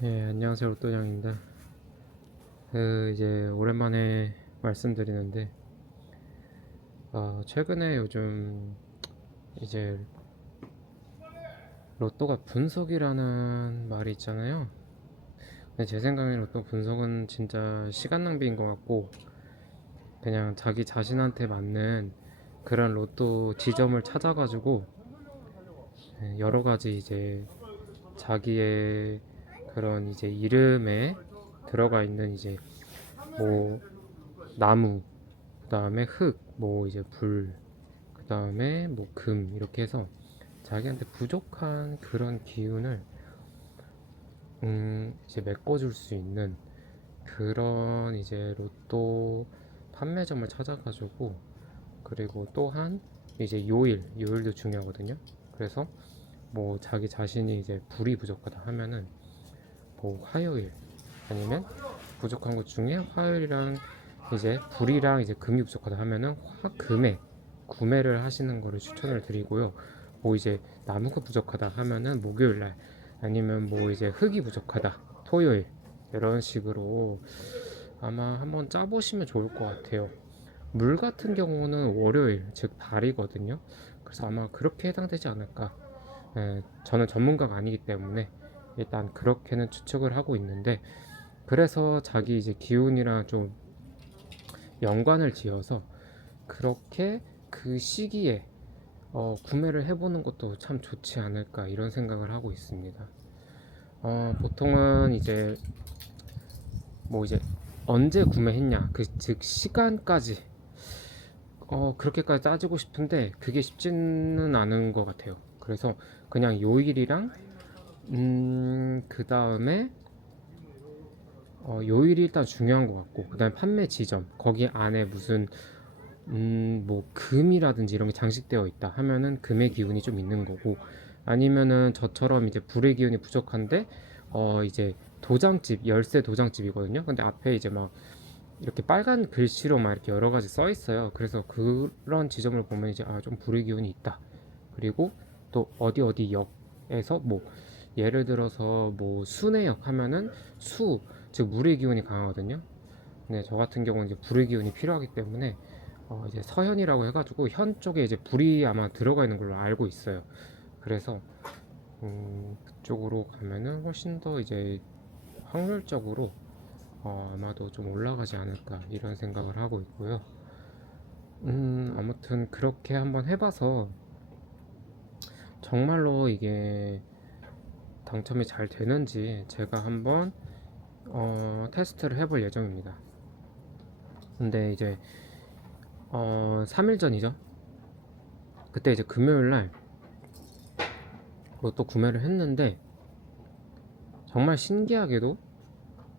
예, 안녕하세요. 로또냥입니다. 이제 오랜만에 말씀드리는데, 최근에 요즘 이제 로또가 분석이라는 말이 있잖아요. 근데 제 생각에 로또 분석은 진짜 시간 낭비인 것 같고, 그냥 자기 자신한테 맞는 그런 로또 지점을 찾아가지고, 여러 가지 이제 자기의 그런 이제 이름에 들어가 있는 이제 뭐 나무, 그 다음에 흙, 뭐 이제 불, 그 다음에 뭐 금 이렇게 해서 자기한테 부족한 그런 기운을 이제 메꿔줄 수 있는 그런 이제 로또 판매점을 찾아가지고, 그리고 또한 이제 요일도 중요하거든요. 그래서 뭐 자기 자신이 이제 불이 부족하다 하면은 뭐 화요일, 아니면 부족한 것 중에 화요일이랑 이제 불이랑 이제 금이 부족하다 하면은 화금에 구매를 하시는 거를 추천을 드리고요. 뭐 이제 나무가 부족하다 하면은 목요일 날, 아니면 뭐 이제 흙이 부족하다 토요일, 이런 식으로 아마 한번 짜보시면 좋을 것 같아요. 물 같은 경우는 월요일, 즉 달이거든요. 그래서 아마 그렇게 해당되지 않을까. 저는 전문가가 아니기 때문에 일단 그렇게는 추측을 하고 있는데, 그래서 자기 이제 기운이랑 좀 연관을 지어서 그렇게 그 시기에 구매를 해보는 것도 참 좋지 않을까, 이런 생각을 하고 있습니다. 보통은 이제 뭐 이제 언제 구매했냐, 그 즉 시간까지 그렇게까지 따지고 싶은데 그게 쉽지는 않은 것 같아요. 그래서 그냥 요일이랑 그 다음에 요일이 일단 중요한 것 같고, 그 다음에 판매 지점, 거기 안에 무슨 뭐 금이라든지 이런 게 장식되어 있다 하면은 금의 기운이 좀 있는 거고, 아니면은 저처럼 이제 불의 기운이 부족한데 이제 도장집, 열쇠 도장집이거든요. 근데 앞에 이제 막 이렇게 빨간 글씨로 막 이렇게 여러 가지 써 있어요. 그래서 그런 지점을 보면 이제 좀 불의 기운이 있다. 그리고 또 어디 어디 역에서 뭐 예를 들어서 뭐 순회역 하면은 수, 즉 물의 기운이 강하거든요. 네, 저 같은 경우는 이제 불의 기운이 필요하기 때문에 이제 서현이라고 해가지고 현 쪽에 이제 불이 아마 들어가 있는 걸로 알고 있어요. 그래서 그쪽으로 가면은 훨씬 더 이제 확률적으로 아마도 좀 올라가지 않을까, 이런 생각을 하고 있고요. 아무튼 그렇게 한번 해봐서 정말로 이게 당첨이 잘 되는지 제가 한번 테스트를 해볼 예정입니다. 근데 이제 3일 전이죠. 그때 이제 금요일 날 로또 구매를 했는데, 정말 신기하게도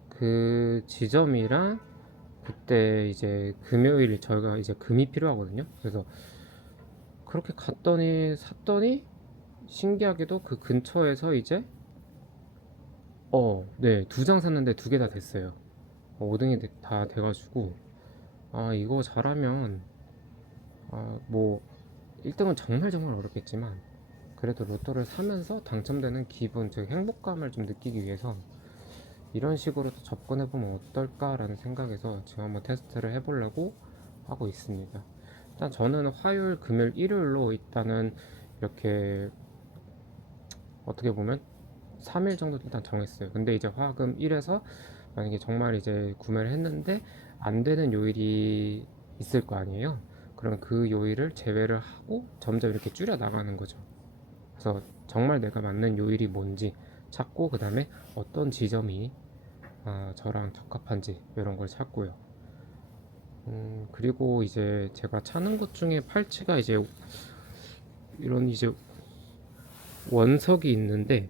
그 지점이랑 그때 이제 금요일 저희가 이제 금이 필요하거든요. 그래서 그렇게 갔더니 샀더니 신기하게도 그 근처에서 이제 네, 두 장 샀는데 두 개 다 됐어요. 5등이 다 돼가지고 이거 잘하면 뭐 1등은 정말 정말 어렵겠지만 그래도 로또를 사면서 당첨되는 기분, 즉 행복감을 좀 느끼기 위해서 이런 식으로 접근해보면 어떨까라는 생각에서 지금 한번 테스트를 해보려고 하고 있습니다. 일단 저는 화요일, 금요일, 일요일로 일단은 이렇게 어떻게 보면 3일 정도 일단 정했어요. 근데 이제 화금 1에서 만약에 정말 이제 구매를 했는데 안 되는 요일이 있을 거 아니에요. 그럼 그 요일을 제외를 하고 점점 이렇게 줄여 나가는 거죠. 그래서 정말 내가 맞는 요일이 뭔지 찾고, 그 다음에 어떤 지점이 저랑 적합한지 이런 걸 찾고요. 그리고 이제 제가 찾는 것 중에 팔찌가 이제 이런 이제 원석이 있는데,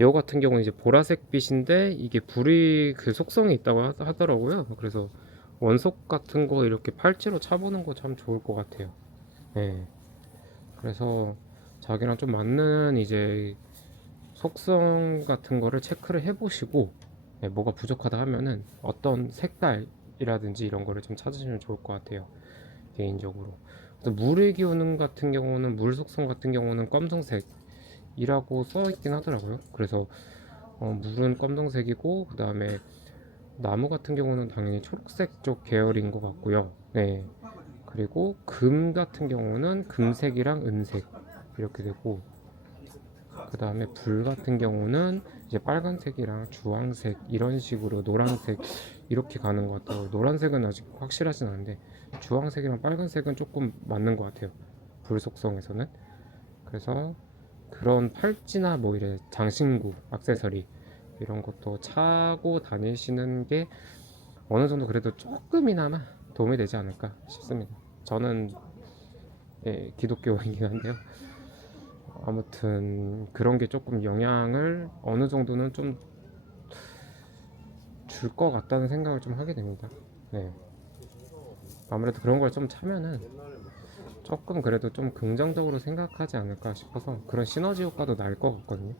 이거 같은 경우는 이제 보라색 빛인데 이게 불이 그 속성이 있다고 하더라고요. 그래서 원석 같은 거 이렇게 팔찌로 차보는 거 참 좋을 것 같아요. 네. 그래서 자기랑 좀 맞는 이제 속성 같은 거를 체크를 해보시고, 네, 뭐가 부족하다 하면은 어떤 색깔이라든지 이런 거를 좀 찾으시면 좋을 것 같아요, 개인적으로. 그래서 물의 기운 같은 경우는, 물 속성 같은 경우는 검정색이라고 써 있긴 하더라고요. 그래서 물은 검정색이고 그 다음에 나무 같은 경우는 당연히 초록색 쪽 계열인 것 같고요. 네. 그리고 금 같은 경우는 금색이랑 은색 이렇게 되고, 그 다음에 불 같은 경우는 이제 빨간색이랑 주황색 이런 식으로 노란색 이렇게 가는 것 같아요. 노란색은 아직 확실하진 않은데 주황색이랑 빨간색은 조금 맞는 것 같아요, 불 속성에서는. 그래서 그런 팔찌나 뭐 이래 장신구, 액세서리 이런 것도 차고 다니시는 게 어느 정도 그래도 조금이나마 도움이 되지 않을까 싶습니다. 저는 기독교이긴 한데요. 아무튼 그런 게 조금 영향을 어느 정도는 좀 줄 것 같다는 생각을 좀 하게 됩니다. 네. 아무래도 그런 걸 좀 차면은 조금 그래도 좀 긍정적으로 생각하지 않을까 싶어서 그런 시너지 효과도 날 것 같거든요.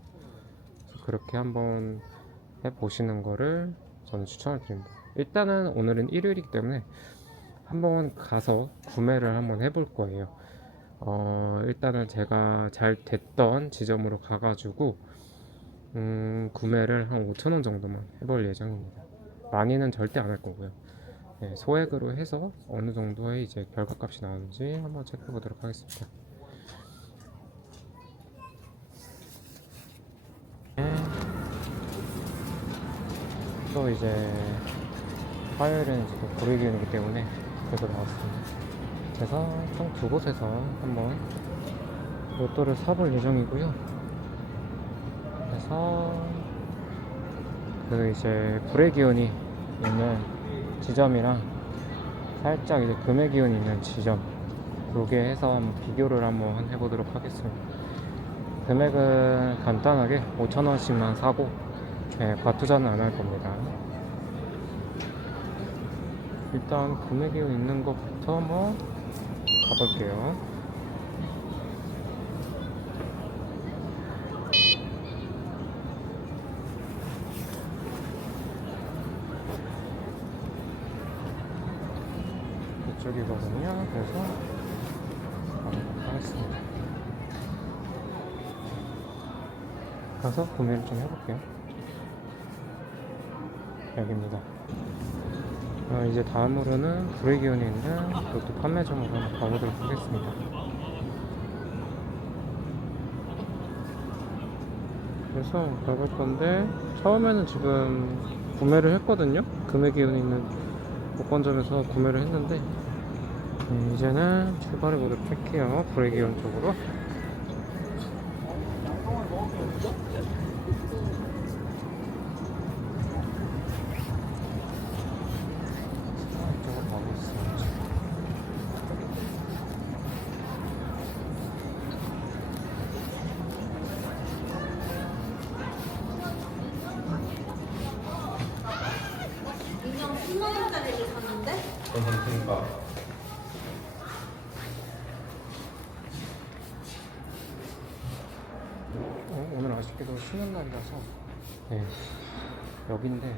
그래서 그렇게 한번 해보시는 거를 저는 추천을 드립니다. 일단은 오늘은 일요일이기 때문에 한번 가서 구매를 한번 해볼 거예요. 일단은 제가 잘 됐던 지점으로 가가지고 구매를 한 5,000원 정도만 해볼 예정입니다. 많이는 절대 안 할 거고요. 네, 소액으로 해서 어느 정도의 이제 결과값이 나오는지 한번 체크해 보도록 하겠습니다. 또 이제 화요일은 이제 또 불의기운이기 때문에 그래서 나왔습니다. 그래서 총 두 곳에서 한번 로또를 사볼 예정이고요. 그래서 그 이제 불의 기운이 있는 지점이랑 살짝 이제 금의 기운이 있는 지점, 그렇게 해서 한번 비교를 한번 해보도록 하겠습니다. 금액은 간단하게 5,000원씩만 사고 과투자는 안 할 겁니다. 일단 금의 기운 있는 것부터 한번 가볼게요. 이쪽이거든요. 그래서 가보도록 하겠습니다. 가서 구매를 좀 해볼게요. 여기입니다. 이제 다음으로는 불의 기운이 있는 로또 판매점으로 한번 가보도록 하겠습니다. 그래서 가볼 건데, 처음에는 지금 구매를 했거든요. 금의 기운이 있는 복권점에서 구매를 했는데, 이제는 출발해 보도록 할게요. 불의 기운 쪽으로. 이쪽으로 가고 있습니다. 인형 10만원짜리를 샀는데? 그러니까 오늘 아쉽게도 쉬는 날이라서 여긴데